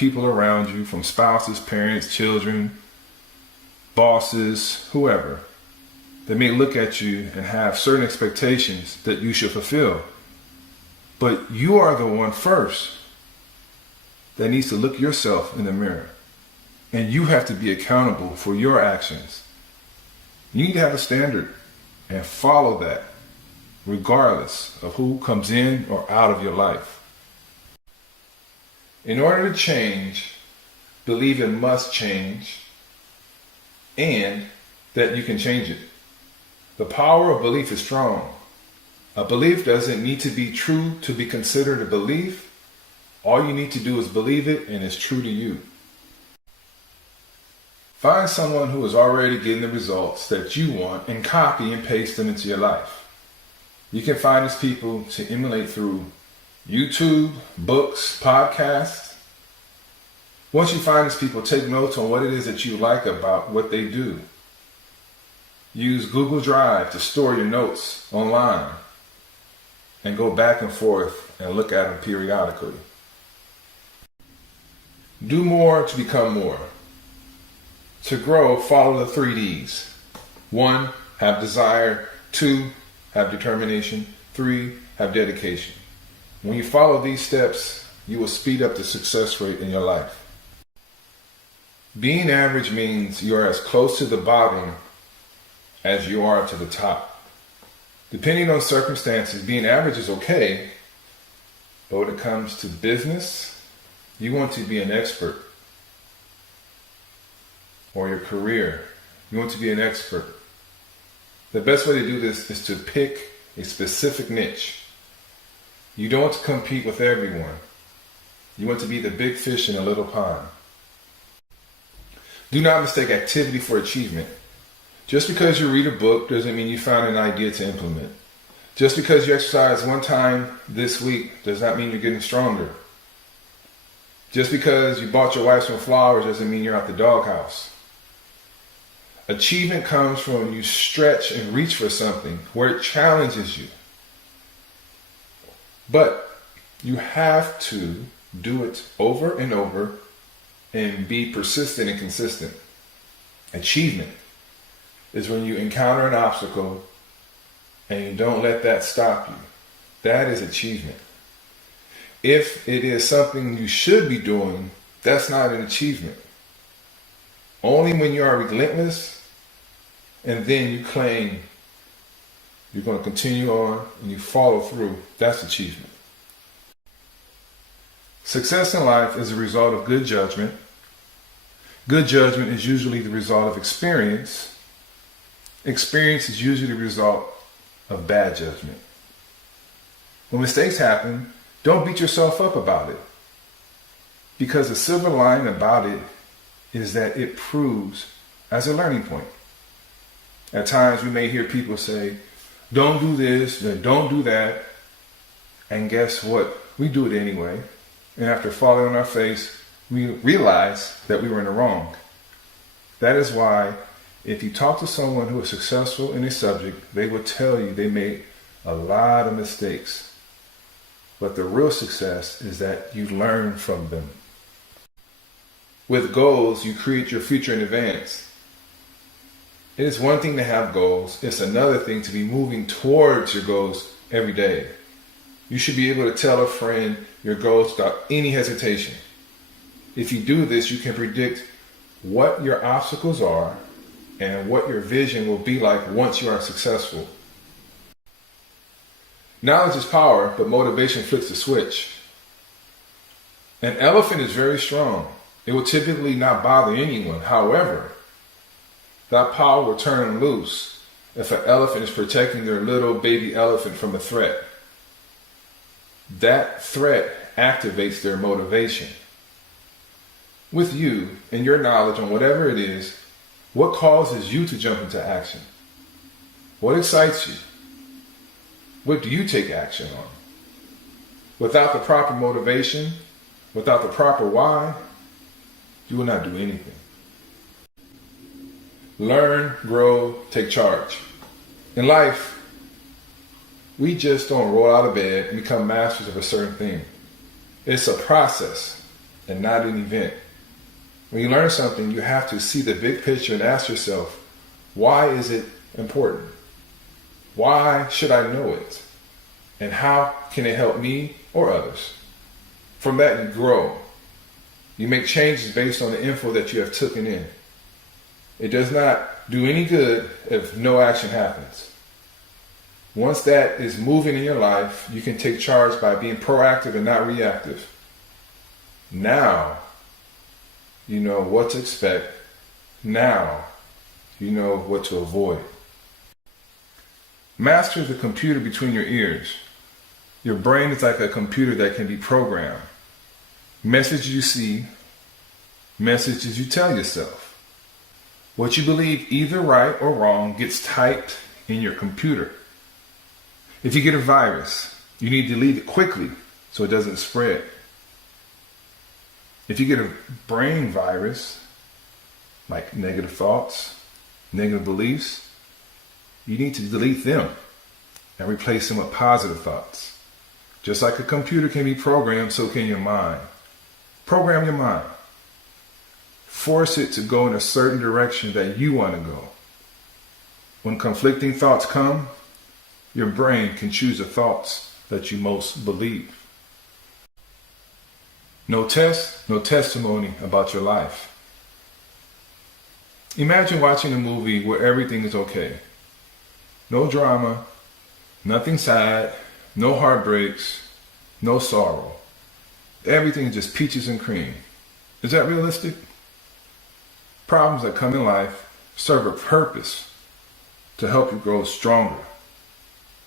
people around you, from spouses, parents, children, bosses, whoever. They may look at you and have certain expectations that you should fulfill. But you are the one first that needs to look yourself in the mirror. And you have to be accountable for your actions. You need to have a standard and follow that, regardless of who comes in or out of your life. In order to change, believe it must change and that you can change it. The power of belief is strong. A belief doesn't need to be true to be considered a belief. All you need to do is believe it and it's true to you. Find someone who is already getting the results that you want and copy and paste them into your life. You can find these people to emulate through YouTube, books, podcasts. Once you find these people, take notes on what it is that you like about what they do. Use Google Drive to store your notes online and go back and forth and look at them periodically. Do more to become more. To grow, follow the 3D's. 1, have desire. 2, have determination. 3, have dedication. When you follow these steps, you will speed up the success rate in your life. Being average means you are as close to the bottom as you are to the top. Depending on circumstances, being average is okay, but when it comes to business, you want to be an expert. Or your career, you want to be an expert. The best way to do this is to pick a specific niche. You don't want to compete with everyone. You want to be the big fish in a little pond. Do not mistake activity for achievement. Just because you read a book doesn't mean you found an idea to implement. Just because you exercise one time this week does not mean you're getting stronger. Just because you bought your wife some flowers doesn't mean you're out the doghouse. Achievement comes from when you stretch and reach for something where it challenges you. But you have to do it over and over and be persistent and consistent. Achievement is when you encounter an obstacle and you don't let that stop you. That is achievement. If it is something you should be doing, that's not an achievement. Only when you are relentless and then you claim you're going to continue on and you follow through, that's achievement. Success in life is a result of good judgment. Good judgment is usually the result of experience. Experience is usually the result of bad judgment. When mistakes happen, don't beat yourself up about it. Because the silver line about it is that it proves as a learning point. At times we may hear people say, don't do this, then don't do that. And guess what? We do it anyway. And after falling on our face, we realize that we were in the wrong. That is why if you talk to someone who is successful in a subject, they will tell you they made a lot of mistakes. But the real success is that you learn from them. With goals, you create your future in advance. It is one thing to have goals. It's another thing to be moving towards your goals every day. You should be able to tell a friend your goals without any hesitation. If you do this, you can predict what your obstacles are and what your vision will be like once you are successful. Knowledge is power, but motivation flips the switch. An elephant is very strong. It will typically not bother anyone. However, that power will turn loose if an elephant is protecting their little baby elephant from a threat. That threat activates their motivation. With you and your knowledge on whatever it is, what causes you to jump into action? What excites you? What do you take action on? Without the proper motivation, without the proper why, you will not do anything. Learn, grow, take charge. In life, we just don't roll out of bed and become masters of a certain thing. It's a process. and not an event. When you learn something, you have to see the big picture and ask yourself, why is it important? Why should I know it? And how can it help me or others? From that, you grow. You make changes based on the info that you have taken in. It does not do any good if no action happens. Once that is moving in your life, you can take charge by being proactive and not reactive. Now, you know what to expect. Now, you know what to avoid. Master the computer between your ears. Your brain is like a computer that can be programmed. Messages you see, messages you tell yourself. What you believe, either right or wrong, gets typed in your computer. If you get a virus, you need to delete it quickly so it doesn't spread. If you get a brain virus, like negative thoughts, negative beliefs, you need to delete them and replace them with positive thoughts. Just like a computer can be programmed, so can your mind. Program your mind. Force it to go in a certain direction that you want to go. When conflicting thoughts come, your brain can choose the thoughts that you most believe. No test, no testimony about your life. Imagine watching a movie where everything is okay. No drama, nothing sad, no heartbreaks, no sorrow. Everything is just peaches and cream. Is that realistic? Problems that come in life serve a purpose to help you grow stronger.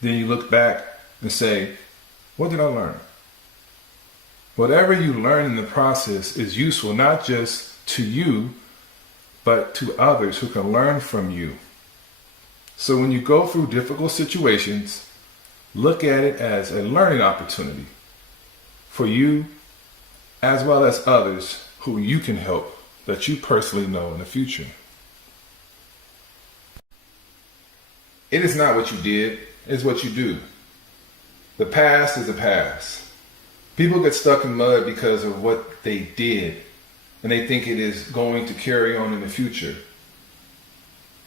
Then you look back and say, what did I learn? Whatever you learn in the process is useful not just to you, but to others who can learn from you. So when you go through difficult situations, look at it as a learning opportunity for you as well as others who you can help that you personally know in the future. It is not what you did, it's what you do. The past is the past. People get stuck in mud because of what they did, and they think it is going to carry on in the future.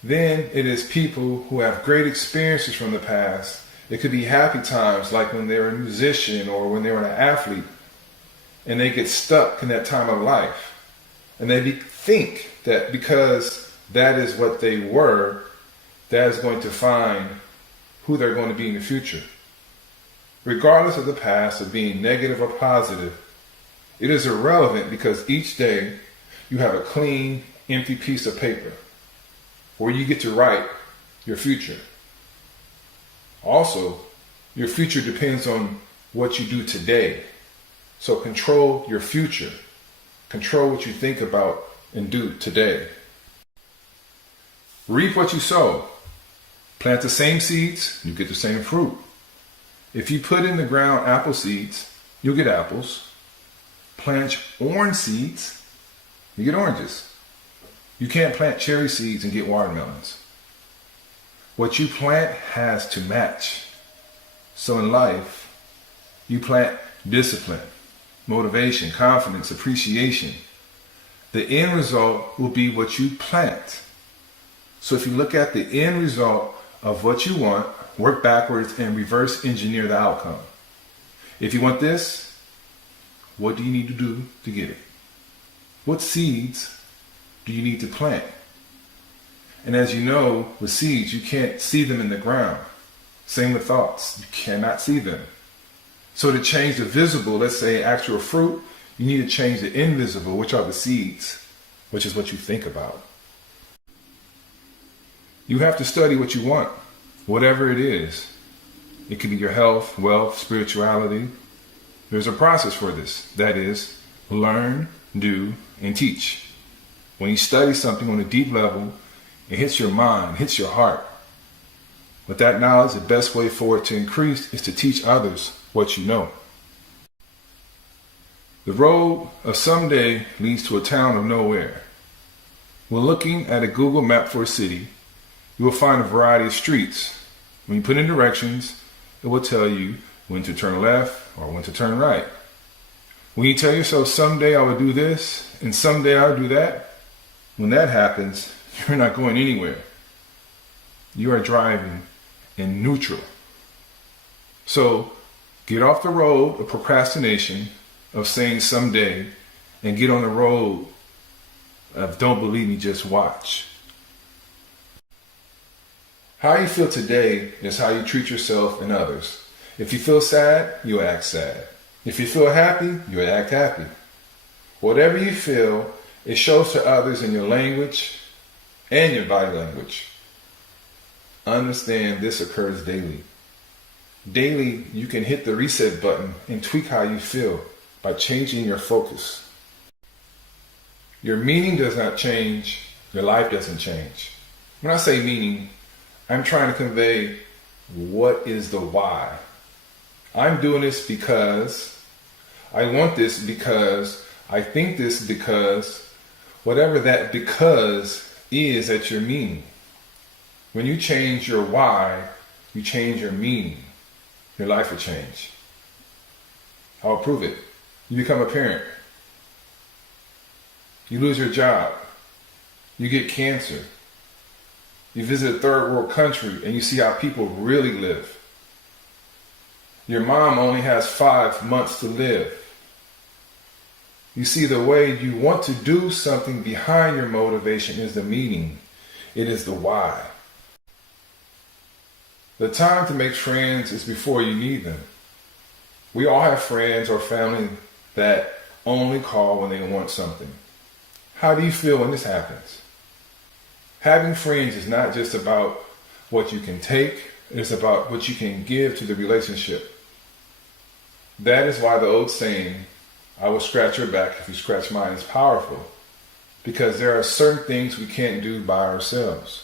Then it is people who have great experiences from the past. It could be happy times, like when they were a musician or when they were an athlete, and they get stuck in that time of life. And they think that because that is what they were, that is going to define who they're going to be in the future. Regardless of the past of being negative or positive, it is irrelevant because each day you have a clean, empty piece of paper where you get to write your future. Also, your future depends on what you do today. So control your future. Control what you think about and do today. Reap what you sow. Plant the same seeds, you get the same fruit. If you put in the ground apple seeds, you'll get apples. Plant orange seeds, you get oranges. You can't plant cherry seeds and get watermelons. What you plant has to match. So in life, you plant discipline, motivation, confidence, appreciation. The end result will be what you plant. So if you look at the end result of what you want, work backwards and reverse engineer the outcome. If you want this, what do you need to do to get it? What seeds do you need to plant? And as you know, with seeds, you can't see them in the ground. Same with thoughts. You cannot see them. So to change the visible, let's say actual fruit, you need to change the invisible, which are the seeds, which is what you think about. You have to study what you want, whatever it is. It could be your health, wealth, spirituality. There's a process for this. That is, learn, do, and teach. When you study something on a deep level, it hits your mind, hits your heart. With that knowledge, the best way for it to increase is to teach others what you know. The road of someday leads to a town of nowhere. When looking at a Google map for a city, you will find a variety of streets. When you put in directions, it will tell you when to turn left or when to turn right. When you tell yourself someday I will do this and someday I'll do that, when that happens, you're not going anywhere. You are driving in neutral. So get off the road of procrastination, of saying someday, and get on the road of don't believe me, just watch. How you feel today is how you treat yourself and others. If you feel sad, you'll act sad. If you feel happy, you'll act happy. Whatever you feel, it shows to others in your language and your body language. Understand this occurs daily. Daily, you can hit the reset button and tweak how you feel by changing your focus. Your meaning does not change, your life doesn't change. When I say meaning, I'm trying to convey what is the why. I'm doing this because, I want this because, I think this because, whatever that because is at your meaning. When you change your why, you change your meaning. Your life will change. I'll prove it. You become a parent. You lose your job. You get cancer. You visit a third world country and you see how people really live. Your mom only has 5 months to live. You see, the way you want to do something behind your motivation is the meaning. It is the why. The time to make friends is before you need them. We all have friends or family that only call when they want something. How do you feel when this happens? Having friends is not just about what you can take, it's about what you can give to the relationship. That is why the old saying, I will scratch your back if you scratch mine, is powerful. Because there are certain things we can't do by ourselves.